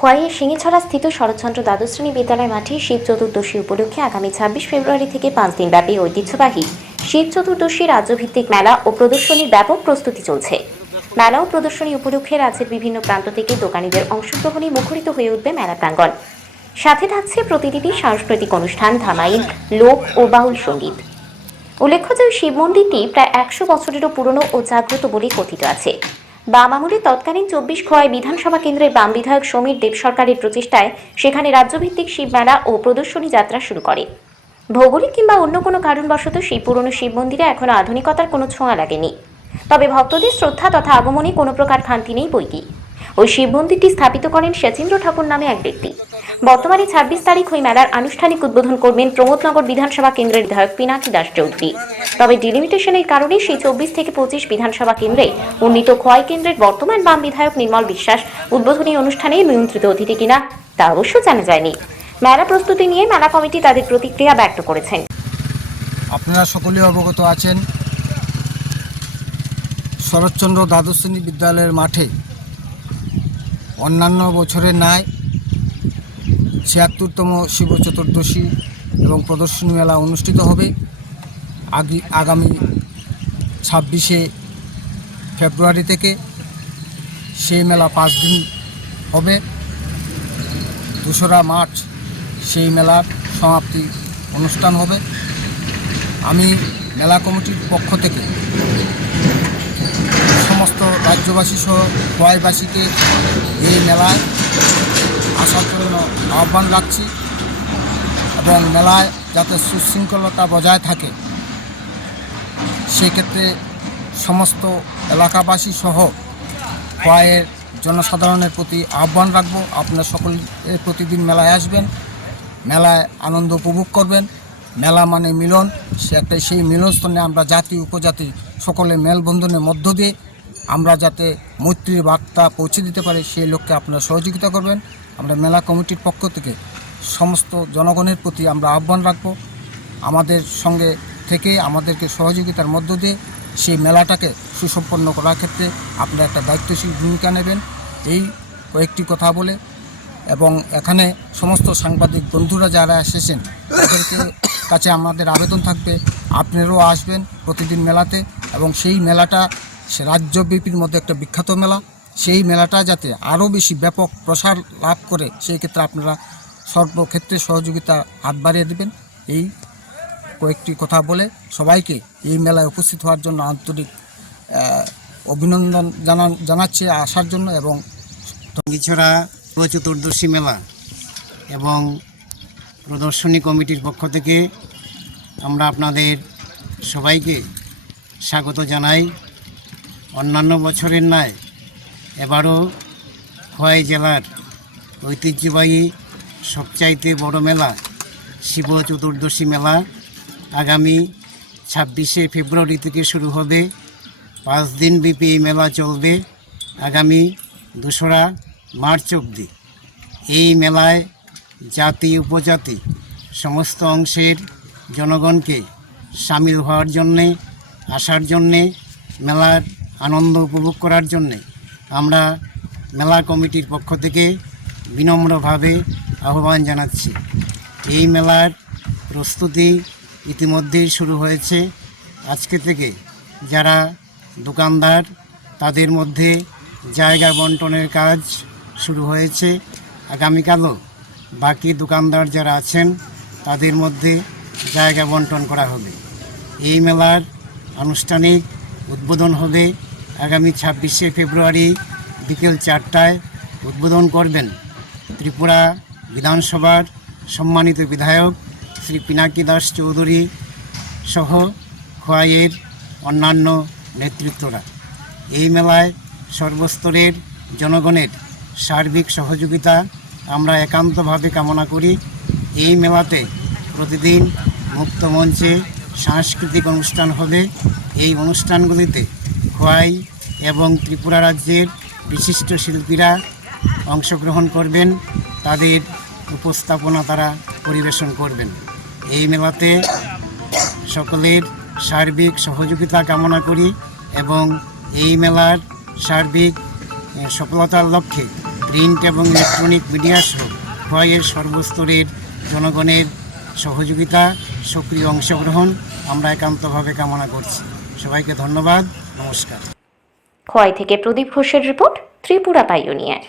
খোয়াইয়ের সিঙ্গিছড়া স্থিত শরৎচন্দ্র দ্বাদশ শ্রেণি বিদ্যালয় মাঠে শিব চতুর্দশী উপলক্ষে আগামী ছাব্বিশ ফেব্রুয়ারি থেকে পাঁচ দিনব্যাপী ঐতিহ্যবাহী শিব চতুর্দশী রাজ্যভিত্তিক মেলা ও প্রদর্শনীর ব্যাপক প্রস্তুতি চলছে। মেলা ও প্রদর্শনী উপলক্ষে রাজ্যের বিভিন্ন প্রান্ত থেকে দোকানীদের অংশগ্রহণে মুখরিত হয়ে উঠবে মেলা প্রাঙ্গণ। সাথে থাকছে প্রতিদিনই সাংস্কৃতিক অনুষ্ঠান ধামাইল লোক ও বাউল সংগীত। উল্লেখ্য যে শিব মন্দিরটি প্রায় একশো বছরেরও পুরনো ও জাগ্রত বলে কথিত আছে। বাম আমলে তৎকালীন চব্বিশ খোয়াই বিধানসভা কেন্দ্রের বাম বিধায়ক সমীর দেব সরকারের প্রচেষ্টায় সেখানে রাজ্যভিত্তিক শিব মেলা ও প্রদর্শনী যাত্রা শুরু করে। ভৌগোলিক কিংবা অন্য কোনো কারণবশত সেই পুরনো শিব মন্দিরে এখনও আধুনিকতার কোনো ছোঁয়া লাগেনি। তবে ভক্তদের শ্রদ্ধা তথা আগমনে কোনো প্রকার খান্তি নেই বইকি ওই শিব মন্দিরটি স্থাপিত করেন শচীন্দ্র ঠাকুর নামে এক ব্যক্তি। বর্তমানে ছাব্বিশ তারিখ ওই মেলার আনুষ্ঠানিক উদ্বোধন করবেন প্রমোদনগর বিধানসভা কেন্দ্রের বিধায়ক পিনাকি দাস চৌধুরী। তবে ডিলিমিটেশনের কারণে সেই চব্বিশ থেকে পঁচিশ বিধানসভা কেন্দ্রে উন্নীত খোয়াই কেন্দ্রের বর্তমান বাম বিধায়ক নির্মল বিশ্বাস উদ্বোধনী অনুষ্ঠানে নিয়ন্ত্রিত অতিথি কিনা তা অবশ্য জানা যায়নি। মেলা প্রস্তুতি নিয়ে মেলা কমিটি তাদের প্রতিক্রিয়া ব্যক্ত করেছেন। আপনারা সকলেই অবগত আছেন, শরৎচন্দ্র দ্বাদশ শ্রেণি বিদ্যালয়ের মাঠে অন্যান্য বছরের ন্যায় ছিয়াত্তরতম শিব চতুর্দশী এবং প্রদর্শনী মেলা অনুষ্ঠিত হবে। আগি আগামী ছাব্বিশে ফেব্রুয়ারি থেকে সেই মেলা পাঁচ দিন হবে। দোসরা মার্চ সেই মেলার সমাপ্তি অনুষ্ঠান হবে। আমি মেলা কমিটির পক্ষ থেকে সমস্ত রাজ্যবাসী সহ খোয়াইবাসীকে এই মেলায় আসার জন্য আহ্বান রাখছি এবং মেলায় যাতে সুশৃঙ্খলতা বজায় থাকে, সেক্ষেত্রে সমস্ত এলাকাবাসী সহ খোয়াইয়ের জনসাধারণের প্রতি আহ্বান রাখব। আপনারা সকল প্রতিদিন মেলায় আসবেন, মেলায় আনন্দ উপভোগ করবেন। মেলা মানে মিলন, সে একটা সেই মিলনস্থলে আমরা জাতি, উপজাতি সকলে মেলবন্ধনের মধ্য দিয়ে আমরা যাতে মৈত্রীর বার্তা পৌঁছে দিতে পারি, সেই লক্ষ্যে আপনারা সহযোগিতা করবেন। আমরা মেলা কমিটির পক্ষ থেকে সমস্ত জনগণের প্রতি আমরা আহ্বান রাখব। আমাদের সঙ্গে থেকে আমাদেরকে সহযোগিতার মধ্য দিয়ে সেই মেলাটাকে সুসম্পন্ন করার ক্ষেত্রে আপনারা একটা দায়িত্বশীল ভূমিকা নেবেন। এই কয়েকটি কথা বলে এবং এখানে সমস্ত সাংবাদিক বন্ধুরা যারা এসেছেন, তাদেরকে কাছে আমাদের আবেদন থাকবে। আপনারাও আসবেন প্রতিদিন মেলাতে এবং সেই মেলাটা সে রাজ্যব্যাপীর মধ্যে একটা বিখ্যাত মেলা। সেই মেলাটা যাতে আরও বেশি ব্যাপক প্রসার লাভ করে, সেই ক্ষেত্রে আপনারা সর্বক্ষেত্রে সহযোগিতা হাত বাড়িয়ে দেবেন। এই কয়েকটি কথা বলে সবাইকে এই মেলায় উপস্থিত হওয়ার জন্য আন্তরিক অভিনন্দন জানান, জানাচ্ছি আসার জন্য এবং টঙ্গিছড়া চতুর্দশী মেলা এবং প্রদর্শনী কমিটির পক্ষ থেকে আমরা আপনাদের সবাইকে স্বাগত জানাই। অন্যান্য বছরের ন্যায় এবারও খোয়াই জেলার ঐতিহ্যবাহী সবচাইতে বড় মেলা শিব চতুর্দশী মেলা আগামী ছাব্বিশে ফেব্রুয়ারি থেকে শুরু হবে। পাঁচ দিন ব্যাপী এই মেলা চলবে আগামী দোসরা মার্চ অবধি। এই মেলায় জাতি, উপজাতি সমস্ত অংশের জনগণকে সামিল হওয়ার জন্যে, আসার জন্যে মেলার আনন্দ উপভোগ করার জন্যে আমরা মেলা কমিটির পক্ষ থেকে বিনম্রভাবে আহ্বান জানাচ্ছি। এই মেলার প্রস্তুতি ইতিমধ্যেই শুরু হয়েছে। আজকে থেকে যারা দোকানদার, তাদের মধ্যে জায়গা বন্টনের কাজ শুরু হয়েছে। আগামীকালও বাকি দোকানদার যারা আছেন, তাদের মধ্যে জায়গা বন্টন করা হবে। এই মেলার আনুষ্ঠানিক উদ্বোধন হবে আগামী ছাব্বিশে ফেব্রুয়ারি বিকেল চারটায় উদ্বোধন করবেন ত্রিপুরা বিধানসভার সম্মানিত বিধায়ক শ্রী পিনাকি দাস চৌধুরী সহ খোয়াইয়ের অন্যান্য নেতৃত্বরা। এই মেলায় সর্বস্তরের জনগণের সার্বিক সহযোগিতা আমরা একান্তভাবে কামনা করি। এই মেলাতে প্রতিদিন মুক্ত মঞ্চে সাংস্কৃতিক অনুষ্ঠান হবে। এই অনুষ্ঠানগুলিতে খোয়াই এবং ত্রিপুরা রাজ্যের বিশিষ্ট শিল্পীরা অংশগ্রহণ করবেন, তাদের উপস্থাপনা তারা পরিবেশন করবেন। এই মেলাতে সকলের সার্বিক সহযোগিতা কামনা করি এবং এই মেলার সার্বিক সফলতার লক্ষ্যে প্রিন্ট এবং ইলেকট্রনিক মিডিয়া সহ খোয়াইয়ের সর্বস্তরের জনগণের সহযোগিতা, সক্রিয় অংশগ্রহণ আমরা একান্তভাবে কামনা করছি। সবাইকে ধন্যবাদ। নমস্কার। খোয়াই থেকে প্রদীপ ঘোষের রিপোর্ট ত্রিপুরা পাইওনিয়ার